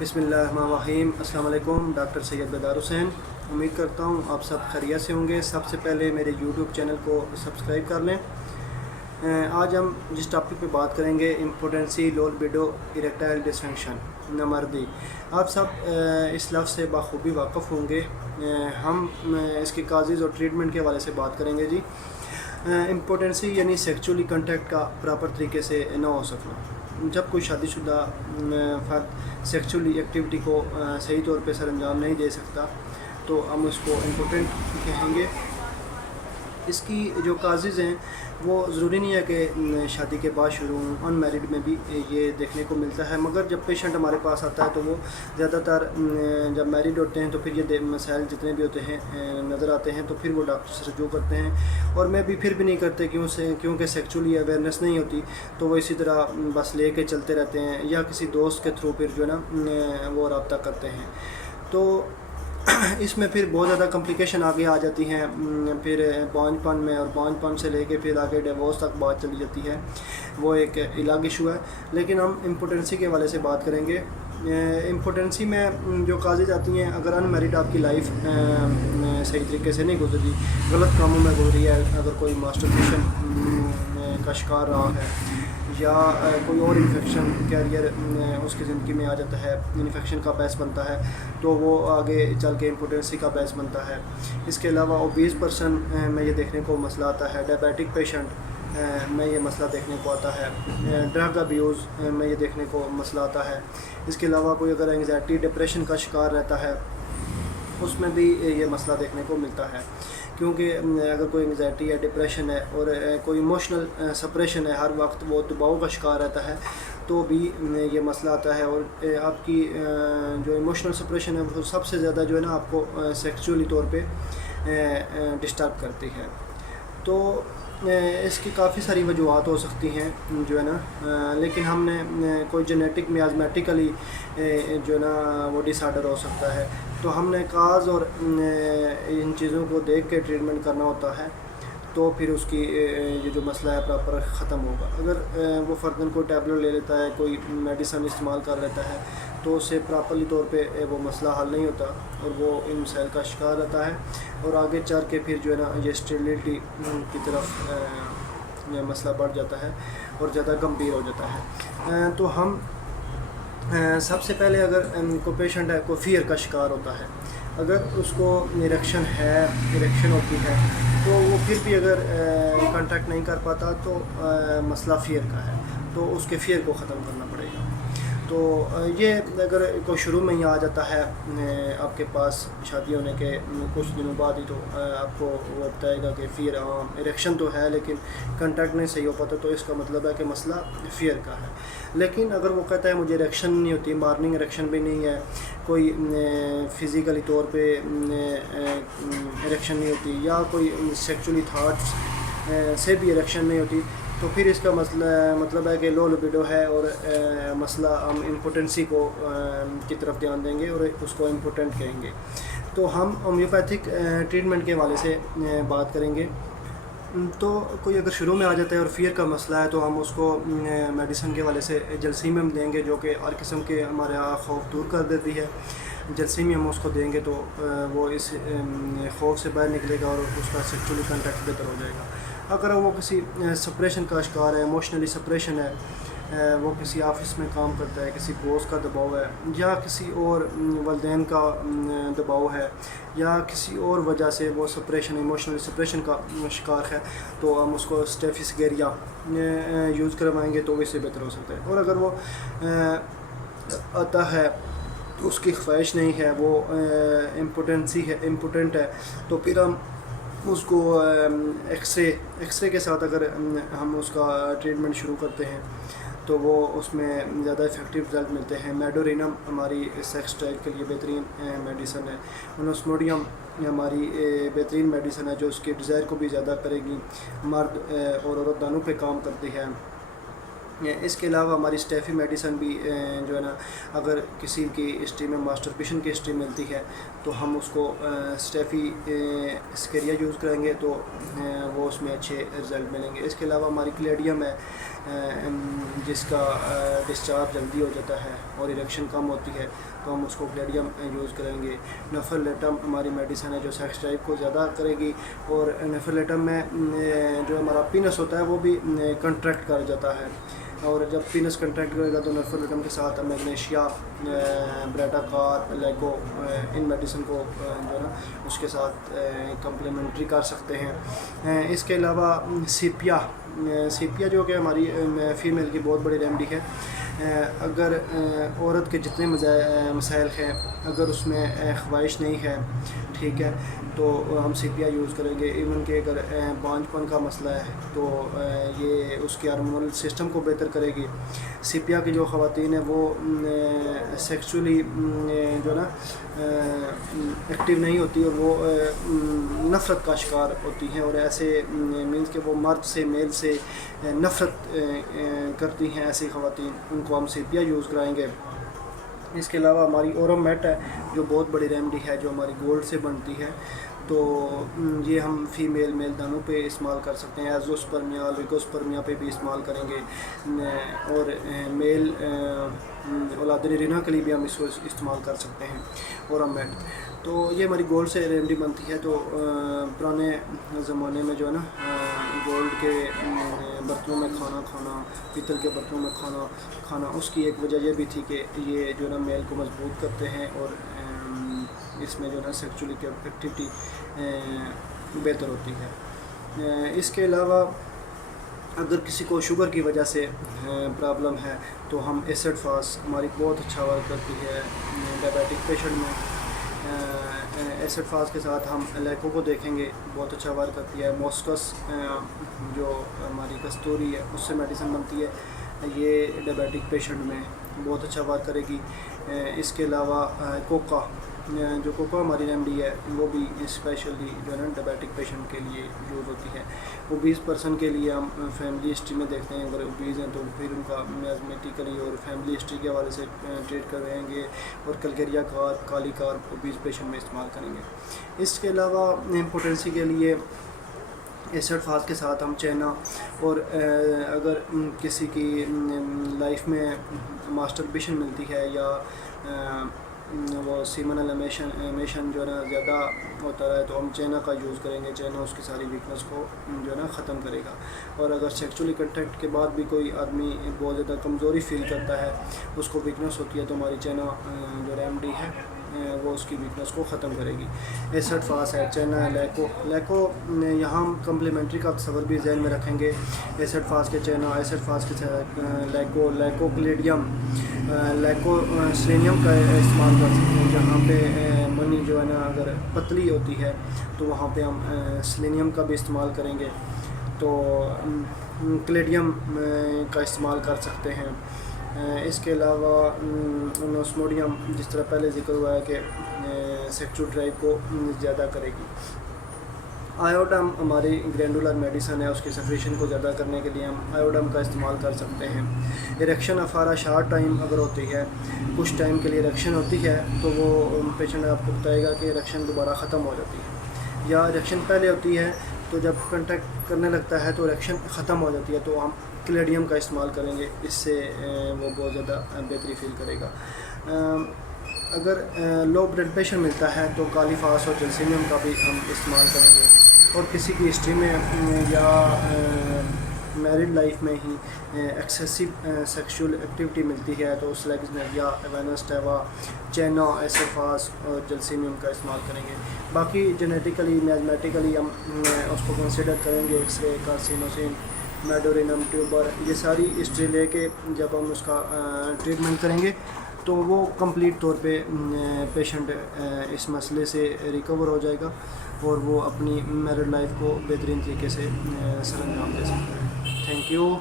बिस्मिल्लाहिर्रहमानिर्रहीम। अस्सलाम वालेकुम। डॉक्टर सैयद बेदार हुसैन। उम्मीद करता हूँ आप सब खैरियत से होंगे। सबसे पहले मेरे यूट्यूब चैनल को सब्सक्राइब कर लें। आज हम जिस टॉपिक पे बात करेंगे, इम्पोटेंसी लोलिबिडो इरेक्टाइल डिसफंक्शन, नामर्दी। आप सब इस लफ्ज़ से बखूबी वाक़फ़ होंगे। हम इसके काजेज़ और ट्रीटमेंट के हवाले से बात करेंगे जी। इम्पोटेंसी यानी सेक्चुअली कंटेक्ट का प्रॉपर तरीके से न हो सकना। जब कोई शादीशुदा फ़र्द सेक्चुअली एक्टिविटी को सही तौर पे सर अंजाम नहीं दे सकता तो हम उसको इम्पोर्टेंट कहेंगे। इसकी जो काजेज़ हैं वो ज़रूरी नहीं है कि शादी के बाद शुरू हों, अनमैरिड में भी ये देखने को मिलता है। मगर जब पेशेंट हमारे पास आता है तो वो ज़्यादातर जब मैरिड होते हैं तो फिर ये मसाइल जितने भी होते हैं नज़र आते हैं, तो फिर वो डॉक्टर से रजू करते हैं। और मैं भी फिर भी नहीं करते क्योंकि सेक्चुअली अवेयरनेस नहीं होती, तो वो इसी तरह बस ले के चलते रहते हैं या किसी दोस्त के थ्रू फिर जो है ना वो रब्ता करते हैं। तो इसमें फिर बहुत ज़्यादा कॉम्प्लिकेशन आगे आ जाती हैं। फिर बांझपन में, और बांझपन से लेके फिर आगे डिवोर्स तक बात चली जाती है। वो एक अलग इशू है। लेकिन हम इम्पोटेंसी के हवाले से बात करेंगे। इम्पोटेंसी में जो काजेज़ आती हैं, अगर अनमैरिड आपकी लाइफ सही तरीके से नहीं गुजरी, गलत कामों में गुजरी है, अगर कोई मास्टरबेशन का शिकार रहा है या कोई और इन्फेक्शन कैरियर उसकी ज़िंदगी में आ जाता है, इन्फेक्शन का बायस बनता है, तो वो आगे चल के इम्पोटेंसी का बायस बनता है। इसके अलावा ओबीस पर्सन में ये देखने को मसला आता है, डायबिटिक पेशेंट में ये मसला देखने को आता है, ड्रग अब्यूज़ में ये देखने को मसला आता है। इसके अलावा कोई अगर एंग्जाइटी डिप्रेशन का शिकार रहता है उसमें भी ये मसला देखने को मिलता है। क्योंकि अगर कोई एंग्जाइटी है, डिप्रेशन है और कोई इमोशनल सप्रेशन है, हर वक्त वो दबाव का शिकार रहता है, तो भी ये मसला आता है। और आपकी जो इमोशनल सप्रेशन है वो सबसे ज़्यादा जो है ना आपको सेक्सुअली तौर पे डिस्टर्ब करती है। तो इसकी काफ़ी सारी वजूहत हो सकती हैं जो है ना, लेकिन हमने कोई जेनेटिक मियाज़मेटिकली जो है ना वो डिसऑर्डर हो सकता है, तो हमने काज और इन चीज़ों को देख के ट्रीटमेंट करना होता है, तो फिर उसकी ये जो मसला है प्रॉपर ख़त्म होगा। अगर वो फ़र्दन कोई टैबलेट ले लेता है, कोई मेडिसिन इस्तेमाल कर लेता है, तो उससे प्रॉपरली तौर पे वो मसला हल नहीं होता और वो इन मसाइल का शिकार रहता है और आगे चल के फिर जो है ना ये स्टेरिलिटी की तरफ ये मसला बढ़ जाता है और ज़्यादा गंभीर हो जाता है। तो हम सबसे पहले अगर कोई पेशेंट है, कोई फियर का शिकार होता है, अगर उसको इरेक्शन होती है, तो वो फिर भी अगर कांटेक्ट नहीं कर पाता तो मसला फियर का है, तो उसके फियर को ख़त्म करना पड़ेगा। तो ये अगर कोई शुरू में ही आ जाता है आपके पास शादी होने के कुछ दिनों बाद ही, तो आपको वो बताएगा कि फियर इरेक्शन तो है लेकिन कांटेक्ट नहीं सही हो पाता, तो इसका मतलब है कि मसला फियर का है। लेकिन अगर वो कहता है मुझे इरेक्शन नहीं होती, मॉर्निंग इरेक्शन भी नहीं है, कोई फ़िज़िकली तौर पे इरेक्शन नहीं होती, या कोई सेक्सुअली थाट्स से भी इरेक्शन नहीं होती, तो फिर इसका मतलब है कि लो लिबिडो है और मसला हम इम्पोटेंसी को की तरफ ध्यान देंगे और उसको इम्पोटेंट कहेंगे। तो हम होम्योपैथिक ट्रीटमेंट के हवाले से बात करेंगे। तो कोई अगर शुरू में आ जाता है और फियर का मसला है, तो हम उसको मेडिसिन के हवाले से जलसीमियम देंगे, जो कि हर किस्म के हमारे यहाँ खौफ दूर कर देती है। जलसीमियम उसको देंगे तो वो इस खौफ से बाहर निकलेगा और उसका सेक्सुअली कंटेक्ट बेहतर हो जाएगा। अगर वो किसी सप्रेशन का शिकार है, इमोशनली सप्रेशन है, वो किसी ऑफिस में काम करता है, किसी बॉस का दबाव है, या किसी और वालिदैन का दबाव है, या किसी और वजह से वो सप्रेशन, इमोशनल सप्रेशन का शिकार है, तो हम उसको स्टेफिसगेरिया यूज़ करवाएंगे तो इससे बेहतर हो सकता है। और अगर वो आता है तो उसकी ख्वाहिश नहीं है, वो इम्पोटेंट है, तो फिर हम उसको एक्सरे के साथ अगर हम उसका ट्रीटमेंट शुरू करते हैं तो वो उसमें ज़्यादा इफ़ेक्टिव रिजल्ट मिलते हैं। मेडोरिनम हमारी सेक्स ड्राइव के लिए बेहतरीन मेडिसन है। मोनोस्मोडियम हमारी बेहतरीन मेडिसन है जो उसके डिज़ायर को भी ज़्यादा करेगी, मर्द और औरत दोनों पे काम करती है। इसके अलावा हमारी स्टेफी मेडिसन भी जो है ना, अगर किसी की हिस्ट्री में मास्टरबेशन की हिस्ट्री मिलती है तो हम उसको स्टेफी स्केरिया यूज़ करेंगे तो वो उसमें अच्छे रिज़ल्ट मिलेंगे। इसके अलावा हमारी क्लेडियम है جس کا ڈسچارج جلدی ہو جاتا ہے اور اریکشن کم ہوتی ہے تو ہم اس کو کلیڈیم یوز کریں گے۔ نیفرلیٹم ہماری میڈیسن ہے جو سیکس ڈرائیو کو زیادہ کرے گی، اور نیفرلیٹم میں جو ہمارا پینس ہوتا ہے وہ بھی کنٹریکٹ کر جاتا ہے، اور جب پینس کنٹریکٹ کرے گا تو نیفرلیٹم کے ساتھ ہم میگنیشیا، بریٹا کار، لیگو ان میڈیسن کو جو ہے نا اس کے ساتھ کمپلیمنٹری کر سکتے ہیں۔ اس کے علاوہ سیپیا جو کہ ہماری فیمیل کی بہت بڑی ریمیڈی ہے۔ اگر عورت کے جتنے مسائل ہیں، اگر اس میں خواہش نہیں ہے، ٹھیک ہے، تو ہم سیپیا یوز کریں گے۔ ایون کہ اگر بانجھ پن کا مسئلہ ہے تو یہ اس کے ہارمونل سسٹم کو بہتر کرے گی۔ سیپیا کی جو خواتین ہیں وہ سیکسولی جو نا ایکٹیو نہیں ہوتی، اور وہ نفرت کا شکار ہوتی ہیں، اور ایسے مینس کہ وہ مرد سے، میل سے نفرت کرتی ہیں، ایسی خواتین، ان کو ہم سیپیا یوز کرائیں گے۔ اس کے علاوہ ہماری اورم میٹ ہے جو بہت بڑی ریمیڈی ہے، جو ہماری گولڈ سے بنتی ہے، تو یہ ہم فیمیل میل دونوں پہ استعمال کر سکتے ہیں۔ ایزوسپرمیا، لیگوسپرمیا پہ بھی استعمال کریں گے، اور میل اولاد نرینہ کے لیے بھی ہم اس کو استعمال کر سکتے ہیں اورم میٹ۔ تو یہ ہماری گولڈ سے ریمیڈی بنتی ہے۔ تو پرانے زمانے میں جو ہے نا گولڈ کے برتنوں میں کھانا، پیتل کے برتنوں میں کھانا، اس کی ایک وجہ یہ بھی تھی کہ یہ جو ہے نا میل کو مضبوط کرتے ہیں، اور اس میں جو ہے نا سیکچولی ایکٹیویٹی بہتر ہوتی ہے۔ اس کے علاوہ اگر کسی کو شوگر کی وجہ سے پرابلم ہے تو ہم ایسڈ فاسٹ ہماری بہت اچھا ورک کرتی ہے ڈائبیٹک پیشنٹ میں۔ ایسڈ فاسٹ کے ساتھ ہم لیکو کو دیکھیں گے، بہت اچھا ورک کرتی ہے۔ موسکس جو ہماری کستوری ہے اس سے میڈیسن بنتی ہے، یہ ڈائبیٹک پیشنٹ میں بہت اچھا ورک کرے گی۔ اس کے علاوہ کوکا، جو کوکا ہماری ریمیڈی ہے وہ بھی اسپیشلی جو ہے نا ڈائبیٹک پیشنٹ کے لیے یوز ہوتی ہے۔ اوبیز پرسن کے لیے ہم فیملی ہسٹری میں دیکھتے ہیں، اگر اوبیز ہیں تو پھر ان کا میزمیٹیکلی اور فیملی ہسٹری کے حوالے سے ٹریٹ کریں گے، اور کلکیریا کار، کالی کار اوبیز پیشنٹ میں استعمال کریں گے۔ اس کے علاوہ امپوٹنسی کے لیے ایسڈ فاسٹ کے ساتھ ہم چینا، اور اگر کسی کی لائف میں ماسٹربیشن ملتی ہے یا وہ سیمنل ایمیشن جو ہے نا زیادہ ہوتا ہے تو ہم چینا کا یوز کریں گے۔ چینا اس کی ساری ویکنس کو جو ہے نا ختم کرے گا، اور اگر سیکچولی کنٹیکٹ کے بعد بھی کوئی آدمی بہت زیادہ کمزوری فیل کرتا ہے، اس کو ویکنس ہوتی ہے، تو ہماری چینا جو ریمیڈی ہے وہ اس کی ویکنس کو ختم کرے گی۔ ایسڈ فاسٹ ہے، چینا ہے، لیکو یہاں ہم کمپلیمنٹری کا تصور بھی ذہن میں رکھیں گے۔ ایسڈ فاسٹ کے چینا، ایسڈ فاسٹ کے لیکو کلیڈیم، لیکو سلینیم کا استعمال کر سکتے ہیں۔ جہاں پہ منی جو ہے نا اگر پتلی ہوتی ہے تو وہاں پہ ہم سلینیم کا بھی استعمال کریں گے، تو کلیڈیم کا استعمال کر سکتے ہیں۔ اس کے علاوہ نوسموڈیم، جس طرح پہلے ذکر ہوا ہے کہ سیکچوئل ڈرائیو کو زیادہ کرے گی۔ آیوڈم ہماری گرینڈولر میڈیسن ہے، اس کی سیکریشن کو زیادہ کرنے کے لیے ہم آیوڈم کا استعمال کر سکتے ہیں۔ اریکشن افارا شارٹ ٹائم اگر ہوتی ہے، کچھ ٹائم کے لیے اریکشن ہوتی ہے، تو وہ پیشنٹ آپ کو بتائے گا کہ اریکشن دوبارہ ختم ہو جاتی ہے، یا اریکشن پہلے ہوتی ہے تو جب کنٹیکٹ کرنے لگتا ہے تو اریکشن ختم ہو جاتی ہے، تو ہم کلیڈیم کا استعمال کریں گے، اس سے وہ بہت زیادہ بہتری فیل کرے گا۔ اگر لو بلڈ پریشر ملتا ہے تو کالی فاس اور جلسیمیم کا بھی ہم استعمال کریں گے، اور کسی کی ہسٹری میں یا میرڈ لائف میں ہی ایکسیسو سیکشول ایکٹیویٹی ملتی ہے تو اس لیگزنریا، ایوانسٹیوا، چینا، ایسوفاس اور جلسیمیم کا استعمال کریں گے۔ باقی جینیٹیکلی، میزمیٹیکلی ہم اس کو کنسیڈر کریں گے، ایکس رے، کارسینوسین، میڈورینم، ٹیوبر، یہ ساری ہسٹری لے کے جب ہم اس کا ٹریٹمنٹ کریں گے تو وہ کمپلیٹ طور پہ پیشنٹ اس مسئلے سے ریکور ہو جائے گا، اور وہ اپنی میرڈ لائف کو بہترین طریقے سے سر انجام دے سکتا ہے۔ Thank you.